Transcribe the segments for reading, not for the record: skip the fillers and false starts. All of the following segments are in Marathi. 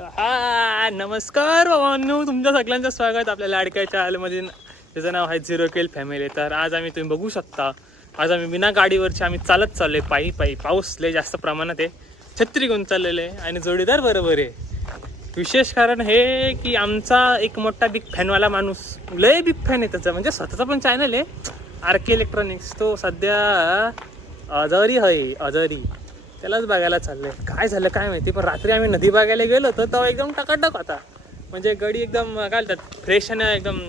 नमस्कार भावांनो, तुमच्या सगळ्यांचं स्वागत आपल्या लाडक्या चॅनलमध्ये. त्याचं नाव आहे झिरो किल फॅमिली. तर आज आम्ही तुम्ही बघू शकता, आज आम्ही बिना गाडीवरची आम्ही चालत चाललोय, पायी पाऊस लय जास्त प्रमाणात आहे, छत्री घेऊन चाललेलं आहे आणि जोडीदार बरोबर आहे. विशेष कारण हे की आमचा एक मोठा बिग फॅनवाला माणूस, लय बिग फॅन आहे त्याचा, म्हणजे स्वतःचा पण चॅनल आहे RK इलेक्ट्रॉनिक्स. तो सध्या आजारी त्यालाच बघायला चाललंय. काय झालं काय माहिती, पण रात्री आम्ही नदी बघायला गेलो होतो तेव्हा एकदम टकाटक होता, म्हणजे गडी एकदम काय म्हणतात फ्रेश आणि एकदम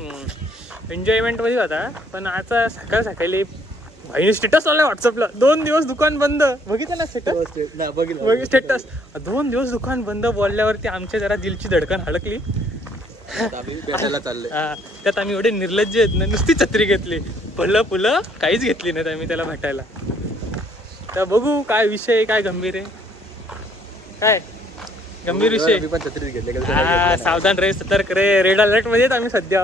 एन्जॉयमेंटमध्ये होता. पण आता सकाळी भाईने स्टेटस लावलाय व्हॉट्सअपला, 2 दिवस दुकान बंद. बघितलं ना स्टेटस? स्टेटस 2 दिवस दुकान बंद बोलल्यावरती आमच्या जरा दिलची धडकन हडकली. त्यात आम्ही एवढे निर्लज्ज आहेत ना, नुसती छत्री घेतली, फुलं काहीच घेतली नाहीत आम्ही त्याला भेटायला. तर बघू काय विषय, काय गंभीर आहे, काय गंभीर विषय. सावधान रे, सतर्क रे, रेड अलर्ट मध्ये आम्ही सध्या.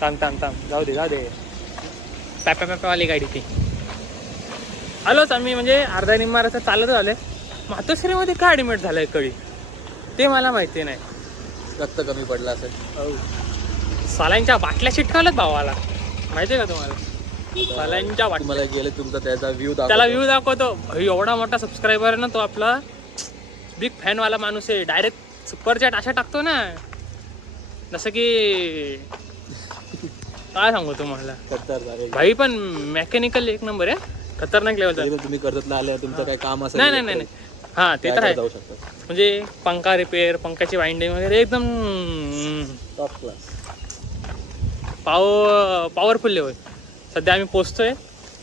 थांब जाऊ दे पॅपावाली गाडी ती. आलोच आम्ही, म्हणजे अर्धा निम्माराचं चालत आलोय. मातोश्रीमध्ये काय ॲडमिट झालंय कळी ते मला माहिती नाही. रक्त कमी पडला असेल. सालांच्या बाटल्या चिटकावल्यात भावाला, माहिती आहे का तुम्हाला? सालांच्या मला गेले तुमचा त्याचा त्याला व्ह्यू दाखवतो. एवढा मोठा सबस्क्रायबर आहे ना तो, आपला बिग फॅनवाला माणूस आहे. डायरेक्ट सुपर चॅट अशा टाकतो ना, जसं की काय सांगू तुम्हाला. भाई पण मेकॅनिकल एक नंबर आहे, खतरनाक लेवलचा. तुम्ही कर्जतला आले, तुमचं काय काम असेल नाही हा ते तर आहे. म्हणजे पंखा रिपेअर, पंखाची वाइंडिंग वगैरे एकदम टॉप क्लास, पॉवरफुल लेवल. सध्या आम्ही पोचतोय,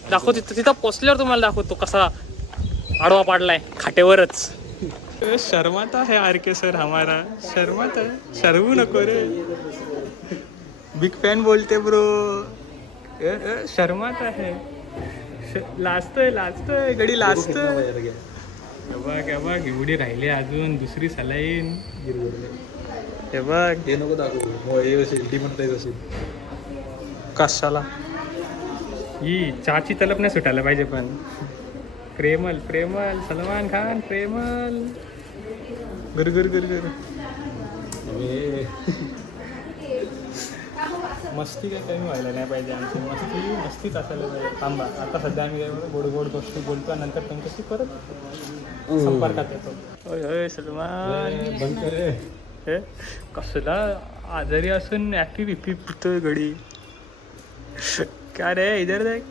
दाखवतो तिथं पोचल्यावर तुम्हाला दाखवतो कसा आडवा पाडलाय खाटेवरच. शर्माता है RK सर हमारा, शर्माता, शर्मू नको रे, बिग फॅन बोलते ब्रो. शर्माता है, लाजतोय गडी, लाजतोय. बघ एवढी राहिली अजून, दुसरी सलाईन. हे बघ, हे नको दाखवू, डिमोनेटाइज असेल. कशाला ही चहाची तलप नाही सुटायला पाहिजे. पण प्रेमल सलमान खान, प्रेमल गर मस्ती काय कमी व्हायला नाही पाहिजे आमची. मस्तीच असायला पाहिजे. थांबा, आता सध्या आम्ही गोड गोष्टी बोलतो, नंतर तुमच्याशी परत संपर्कात येतो. होय सलमान, हे कसला आजारी असून ॲक्टिव्ह पितोय गडी. क्या रे, इधर देख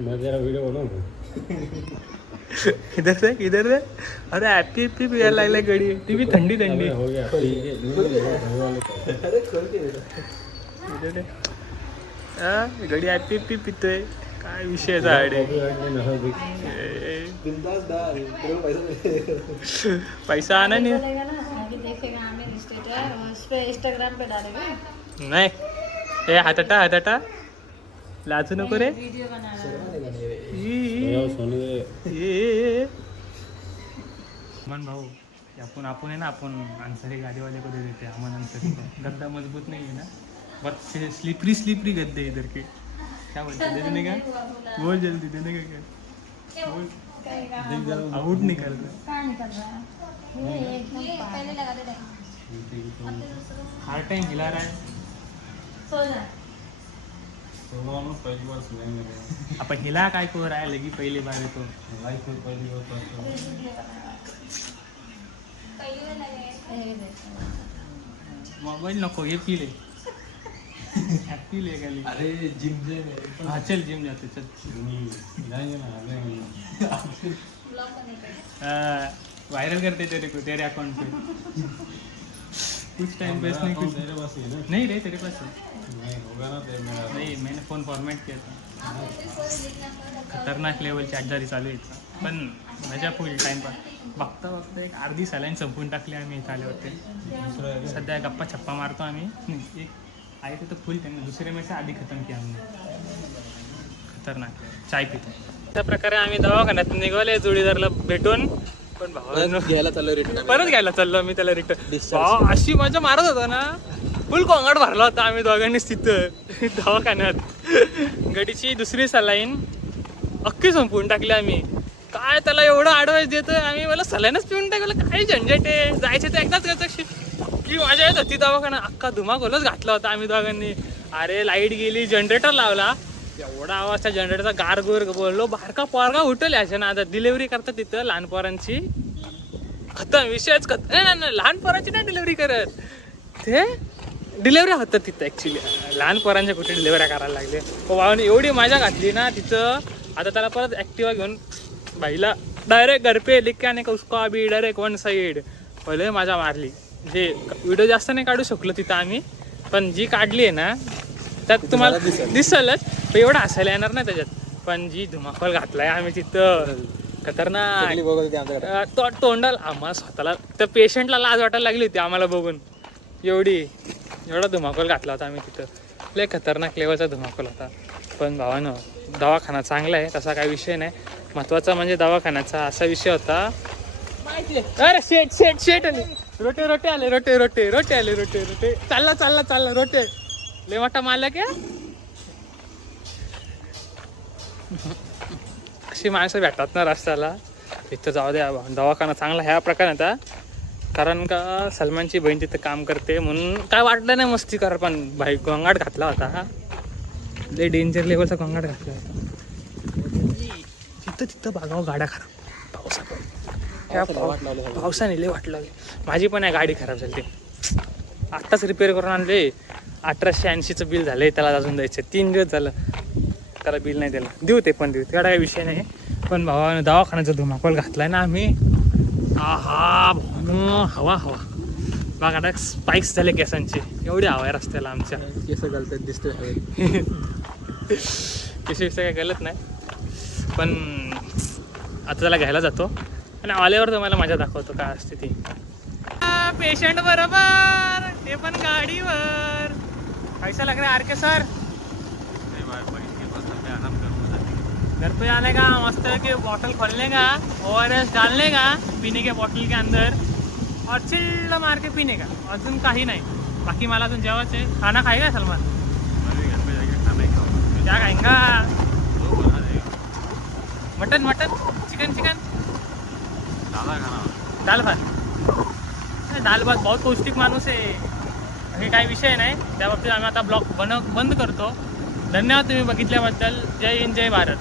मैं जरा वीडियो बनाऊं. इधर देख. अरे ॲपी पियायला लागलाय गडी, ती बी थंडी. हो गया, गडी ॲपी पितोय. काय विषय आहे, पैसा आना नहीं नाही. हे हाताटा लाजू नको रे. मन भाऊ, आपण आहे ना, आपण अन्सारी गाडीवाले को दे देते. अमन अन्सारी गद्दा मजबूत नहीं है ना, बहुत स्लिपरी गद्दे इधर के. क्या बोलते, दे देने का? बोल जल्दी, देने का क्या? बोल, आउट नहीं कर रहा. हर टाइम हिला रहा है. आपण हिला काय करू राय लगी, पहिली बार येतो. मोबाईल नको, हे पी ले. हॅपी ले खाली. अरे जिम हाँ चल, जिम जाते चल. वायरल करते तेरे को, तेरे अकाउंट पे. कुछ टाइम पास नहीं रे, तेरे पास नहीं. मैंने फोन फॉर्मेट किया था. खतरनाक लेवलची आजारी चालू आहे, पण मजा फुल टाइमपास. बघता एक अर्धी सलाईन संपून टाकली आम्ही इथं आले होते. सध्या गप्पा छप्पा मारतो आम्ही. एक आहे तर फुल त्यांनी दुसरे में से आधी खतम किया आम्ही. खतरनाक चाय पितो. त्या प्रकारे आम्ही दवाखान्यात निघाले जोडीदारला भेटून. पण परत घ्यायला चाललो मी त्याला रिटर्न. अशी मजा मारत होता ना, फुल कोंगाट भरला होता आम्ही दोघांनीच तिथं दवाखान्यात. गडीची दुसरी सलाईन अख्खी संपवून टाकली आम्ही. काय त्याला एवढं ॲडवाइस देतोय आम्ही, मला सलाईनच पिऊन टाकलं. काय झंझट आहे, जायचे तर एकदाच गचक्षी. की मजा येत होती दवाखाना, अख्खा धुमाकूलच घातला होता आम्ही दोघांनी. अरे लाईट गेली, जनरेटर लावला, एवढा आवाज त्या जनरेटरचा, गारगोर बोललो. बारका पोरगा उठल याच्या ना, आता डिलेव्हरी करतात तिथं लहान पोरांची. खतम विषयच खतम. नाही लहान पोरांची नाही डिलेव्हरी करत ते, डिलेव्हरी होतात तिथं ॲक्च्युली. लहान पोरांच्या कुठे डिलेव्हऱ्या करायला लागले. भावाने एवढी मजा घातली ना तिथं. आता त्याला परत ॲक्टिवा घेऊन बाईला डायरेक्ट घर पे लेके आने का उसको अभी डायरेक्ट वन साईड. पहिले मजा मारली. जे व्हिडिओ जास्त नाही काढू शकलो तिथं आम्ही, पण जी काढली आहे ना त्यात तुम्हाला दिसलच. पण एवढं हसायला येणार नाही त्याच्यात. पण जी धुमाकूल घातलाय आम्ही तिथं, खतरनाक. तोंडाला आम्हाला स्वतःला, त्या पेशंटला लाज वाटायला लागली होती आम्हाला बघून. एवढा धुमाकूल घातला होता आम्ही तिथं. लय खतरनाक लेवलचा धुमाकूल होता. पण भावानं दवाखाना चांगला आहे, तसा काही विषय नाही. महत्त्वाचा म्हणजे दवाखान्याचा असा विषय होता. अरे शेट आले, रोटे आले. चालला रोटे. लय मोठा मालक आहे. अशी माणसं भेटतात ना रस्त्याला. इथं जाऊ द्या, दवाखाना चांगला ह्या प्रकारे होता. कारण का सलमानची बहीण तिथं काम करते म्हणून काय वाटलं नाही मस्ती कर. पण भाई गोंगाट घातला होता हा, लय डेंजर लेवलचा गोंगाट घातला होता तिथं बघावं. गाड्या खराब पावसाने लय वाटलं. माझी पण आहे गाडी खराब झाली, आत्ताच रिपेअर करून आणले. 1880चं बिल झालंय, त्याला अजून द्यायचं. 3 दिवस झालं त्याला बिल नाही दिलं. देऊ तेवढा काही विषय नाही. पण भावानं दवाखान्याचा धुमाकूल घातलाय ना आम्ही. हा हवा बघा आता स्पाइक्स झाले केसांचे, एवढी हवा आहे रस्त्याला आमच्या. केस घालतात दिसते केस काही गलत नाही. पण आता त्याला घ्यायला जातो आणि आल्यावर तुम्हाला मजा दाखवतो काय असते ती. पेशंट बरोबर, ते पण गाडीवर. पैसा लग रहा है RK सर. घर पे आने का, मस्त है कि बॉटल खोलने का, ORS डालने का पीने के बॉटल के अंदर और चिल्ड मार के पीने का. अजून काही नाही. बाकी मला अजून जेवायचं आहे. खाना खाएगा सलमान? क्या खाएंगा? मटन चिकन दाल भात. बहुत पौष्टिक माणूस आहे, हे काही विषय नाही. त्या बाबतीत आम्ही आता ब्लॉग बंद करतो. धन्यवाद तुम्ही बघितल्याबद्दल. जय हिंद, जय भारत.